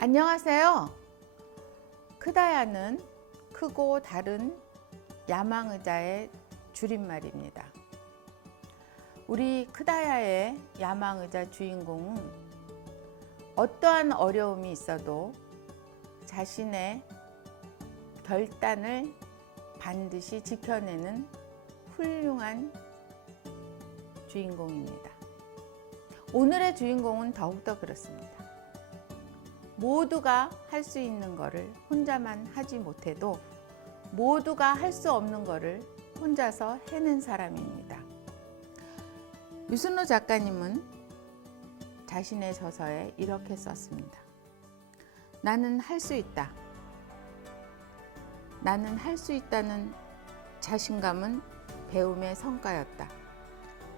안녕하세요. 크다야는 크고 다른 야망의자의 줄임말입니다. 우리 크다야의 야망의자 주인공은 어떠한 어려움이 있어도 자신의 결단을 반드시 지켜내는 훌륭한 주인공입니다. 오늘의 주인공은 더욱더 그렇습니다. 모두가 할 수 있는 것을 혼자만 하지 못해도 모두가 할 수 없는 것을 혼자서 해낸 사람입니다. 유순호 작가님은 자신의 저서에 이렇게 썼습니다. 나는 할 수 있다. 나는 할 수 있다는 자신감은 배움의 성과였다.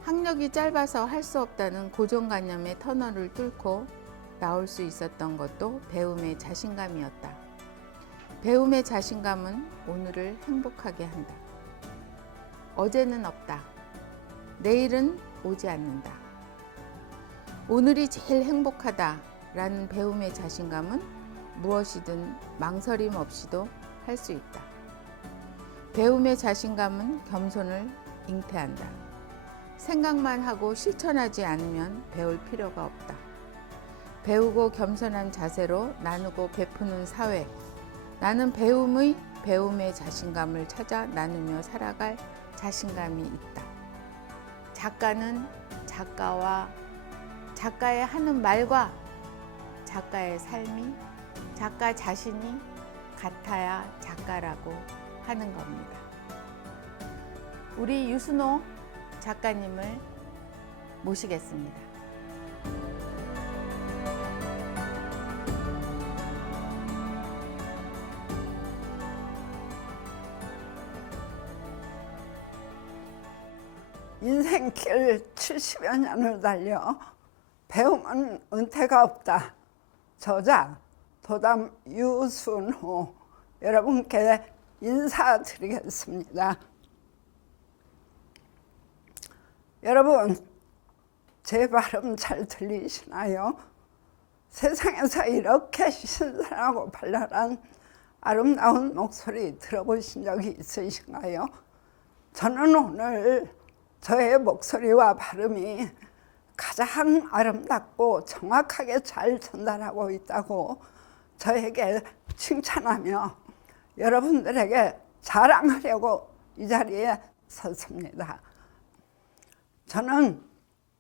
학력이 짧아서 할 수 없다는 고정관념의 터널을 뚫고 나올 수 있었던 것도 배움의 자신감이었다. 배움의 자신감은 오늘을 행복하게 한다. 어제는 없다. 내일은 오지 않는다. 오늘이 제일 행복하다라는 배움의 자신감은 무엇이든 망설임 없이도 할 수 있다. 배움의 자신감은 겸손을 잉태한다. 생각만 하고 실천하지 않으면 배울 필요가 없다. 배우고 겸손한 자세로 나누고 베푸는 사회. 나는 배움의 자신감을 찾아 나누며 살아갈 자신감이 있다. 작가는 작가의 하는 말과 작가의 삶이 작가 자신이 같아야 작가라고 하는 겁니다. 우리 유순호 작가님을 모시겠습니다. 인생길 70여 년을 달려 배움은 은퇴가 없다. 저자 도담 유순호 여러분께 인사드리겠습니다. 여러분, 제 발음 잘 들리시나요? 세상에서 이렇게 신선하고 발랄한 아름다운 목소리 들어보신 적이 있으신가요? 저는 오늘 저의 목소리와 발음이 가장 아름답고 정확하게 잘 전달하고 있다고 저에게 칭찬하며 여러분들에게 자랑하려고 이 자리에 섰습니다. 저는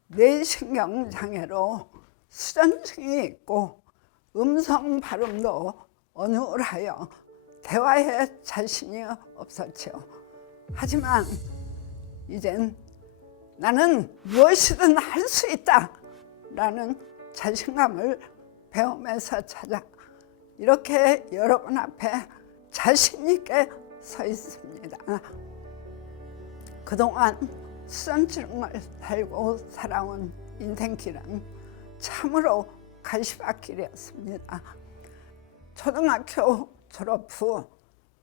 뇌신경장애로 수전증이 있고 음성 발음도 어눌하여 대화에 자신이 없었죠. 하지만 이젠 나는 무엇이든 할 수 있다 라는 자신감을 배움에서 찾아 이렇게 여러분 앞에 자신 있게 서 있습니다. 그동안 수전증을 달고 살아온 인생길은 참으로 가시밭길이었습니다. 초등학교 졸업 후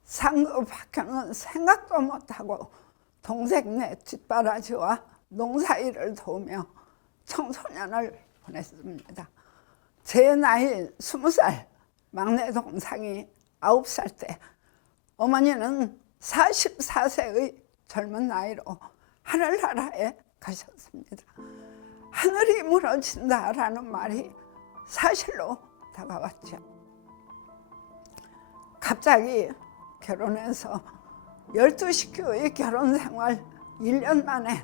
상급 학교는 생각도 못하고 동생네 뒷바라지와 농사일을 도우며 청소년을 보냈습니다. 제 나이 20살, 막내 동생이 9살 때 어머니는 44세의 젊은 나이로 하늘나라에 가셨습니다. 하늘이 무너진다라는 말이 사실로 다가왔죠. 갑자기 결혼해서 12식구의 결혼생활 1년 만에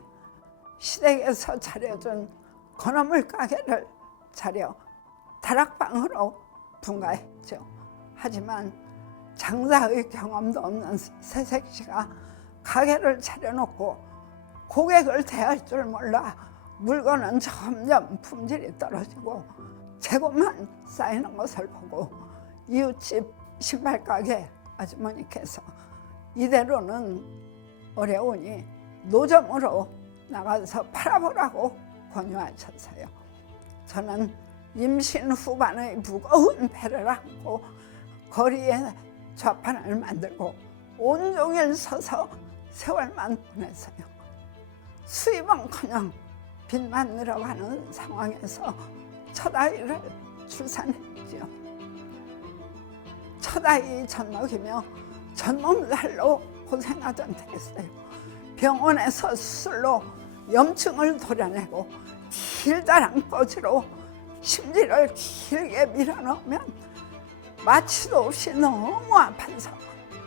시댁에서 차려준 건어물 가게를 차려 다락방으로 분가했죠. 하지만 장사의 경험도 없는 새색시가 가게를 차려놓고 고객을 대할 줄 몰라 물건은 점점 품질이 떨어지고 재고만 쌓이는 것을 보고 이웃집 신발가게 아주머니께서 이대로는 어려우니 노점으로 나가서 팔아보라고 권유하셨어요. 저는 임신 후반의 무거운 배를 안고 거리에 좌판을 만들고 온종일 서서 세월만 보냈어요. 수입은커녕 빚만 늘어가는 상황에서 첫 아이를 출산했지요. 첫 아이 젖먹이며 전몸살로 고생하던 때였어요. 병원에서 수술로 염증을 도려내고 길다란 꼬지로 심지를 길게 밀어넣으면 마취도 없이 너무 아파서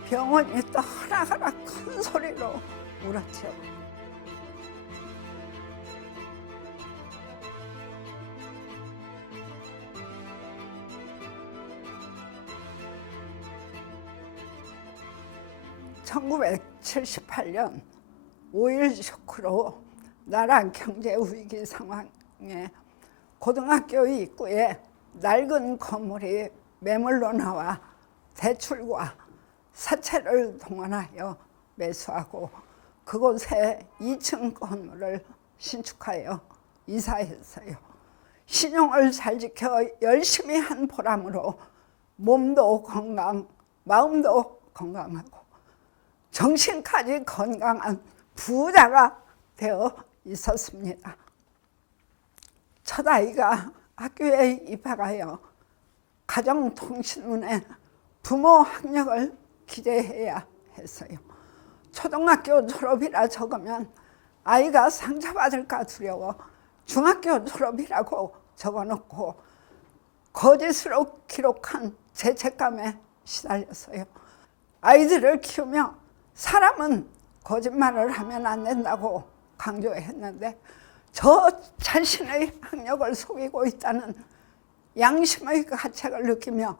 병원이 또 하나하나 큰 소리로 울었죠. (1978년) 5.1 쇼크로 나라 경제 위기 상황에 고등학교 입구에 낡은 건물이 매물로 나와 대출과 사채를 동원하여 매수하고 그곳에 2층 건물을 신축하여 이사했어요. 신용을 잘 지켜 열심히 한 보람으로 몸도 건강, 마음도 건강하고 정신까지 건강한 부자가 되어 있었습니다. 첫 아이가 학교에 입학하여 가정통신문에 부모 학력을 기재해야 했어요. 초등학교 졸업이라 적으면 아이가 상처받을까 두려워 중학교 졸업이라고 적어놓고 거짓으로 기록한 죄책감에 시달렸어요. 아이들을 키우며 사람은 거짓말을 하면 안 된다고 강조했는데 저 자신의 학력을 속이고 있다는 양심의 가책을 느끼며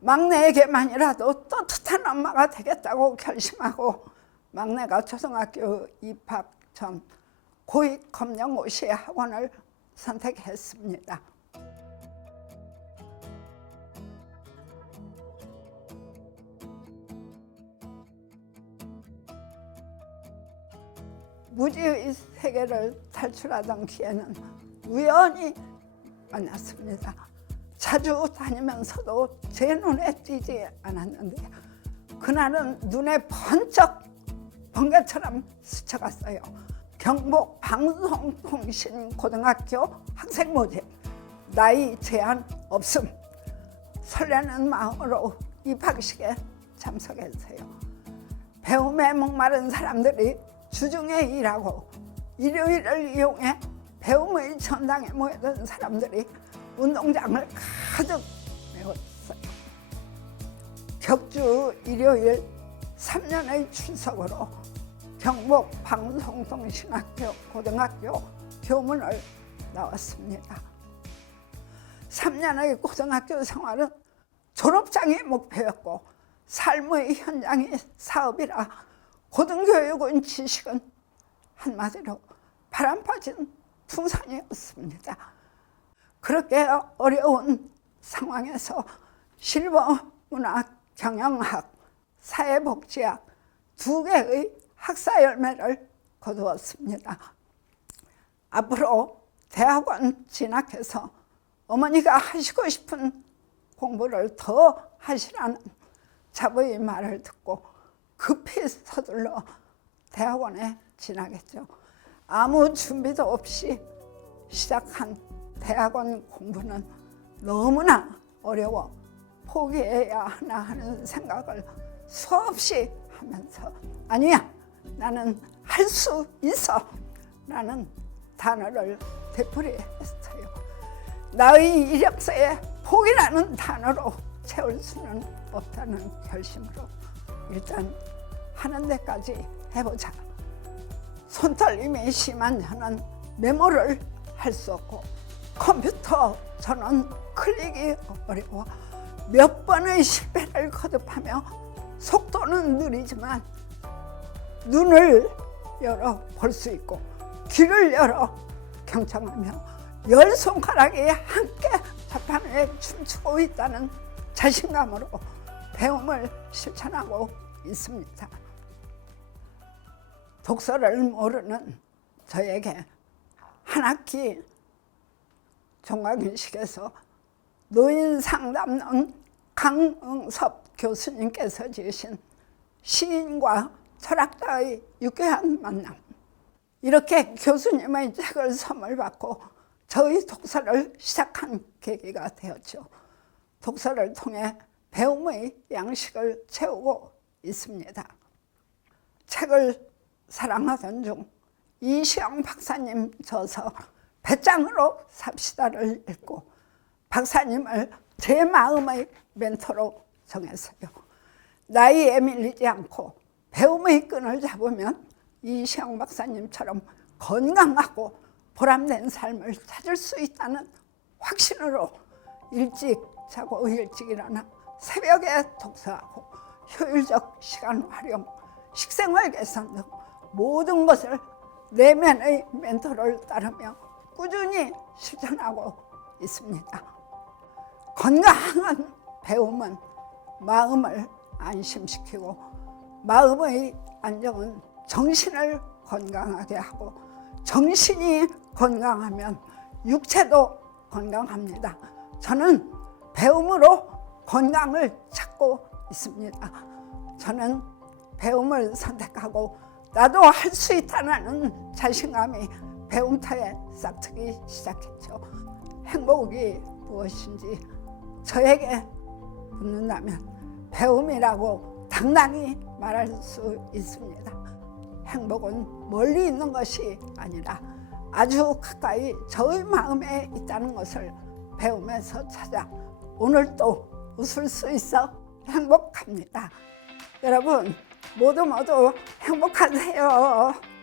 막내에게만이라도 떳떳한 엄마가 되겠다고 결심하고 막내가 초등학교 입학 전 고익 검정고시 학원을 선택했습니다. 무지의 세계를 탈출하던 기회는 우연히 만났습니다. 자주 다니면서도 제 눈에 띄지 않았는데 그날은 눈에 번쩍 번개처럼 스쳐갔어요. 경북 방송통신고등학교 학생 모집, 나이 제한 없음. 설레는 마음으로 입학식에 참석했어요. 배움에 목마른 사람들이 주중에 일하고 일요일을 이용해 배움의 전당에 모여든 사람들이 운동장을 가득 메웠어요. 격주 일요일 3년의 출석으로 경북 방송통신학교 고등학교 교문을 나왔습니다. 3년의 고등학교 생활은 졸업장이 목표였고 삶의 현장이 사업이라 고등교육은 지식은 한마디로 바람빠진 풍선이었습니다. 그렇게 어려운 상황에서 실버문학, 경영학, 사회복지학 2개의 학사 열매를 거두었습니다. 앞으로 대학원 진학해서 어머니가 하시고 싶은 공부를 더 하시라는 자부의 말을 듣고 급히 서둘러 대학원에 진학했죠. 아무 준비도 없이 시작한 대학원 공부는 너무나 어려워 포기해야 하나 하는 생각을 수없이 하면서 아니야, 나는 할 수 있어 라는 단어를 되풀이했어요. 나의 이력서에 포기라는 단어로 채울 수는 없다는 결심으로 일단 하는 데까지 해보자. 손떨림이 심한 저는 메모를 할 수 없고 컴퓨터 전원 클릭이 어려워 몇 번의 실패를 거듭하며 속도는 느리지만 눈을 열어 볼 수 있고 귀를 열어 경청하며 10손가락이 함께 자판에 춤추고 있다는 자신감으로 배움을 실천하고 있습니다. 독서를 모르는 저에게 한 학기 종강인식에서 노인상담론 강응섭 교수님께서 지으신 시인과 철학자의 유쾌한 만남, 이렇게 교수님의 책을 선물 받고 저희 독서를 시작한 계기가 되었죠. 독서를 통해 배움의 양식을 채우고 있습니다. 책을 사랑하던 중 이시영 박사님 저서 배짱으로 삽시다를 읽고 박사님을 제 마음의 멘토로 정했어요. 나이에 밀리지 않고 배움의 끈을 잡으면 이시영 박사님처럼 건강하고 보람된 삶을 찾을 수 있다는 확신으로 일찍 자고 일찍 일어나 새벽에 독서하고 효율적 시간 활용, 식생활 개선 등 모든 것을 내면의 멘토를 따르며 꾸준히 실천하고 있습니다. 건강한 배움은 마음을 안심시키고 마음의 안정은 정신을 건강하게 하고 정신이 건강하면 육체도 건강합니다. 저는 배움으로 건강을 찾고 있습니다. 저는 배움을 선택하고 나도 할 수 있다는 자신감이 배움터에 싹트기 시작했죠. 행복이 무엇인지 저에게 묻는다면 배움이라고 당당히 말할 수 있습니다. 행복은 멀리 있는 것이 아니라 아주 가까이 저의 마음에 있다는 것을 배움에서 찾아 오늘도 웃을 수 있어 행복합니다. 여러분 모두 행복하세요.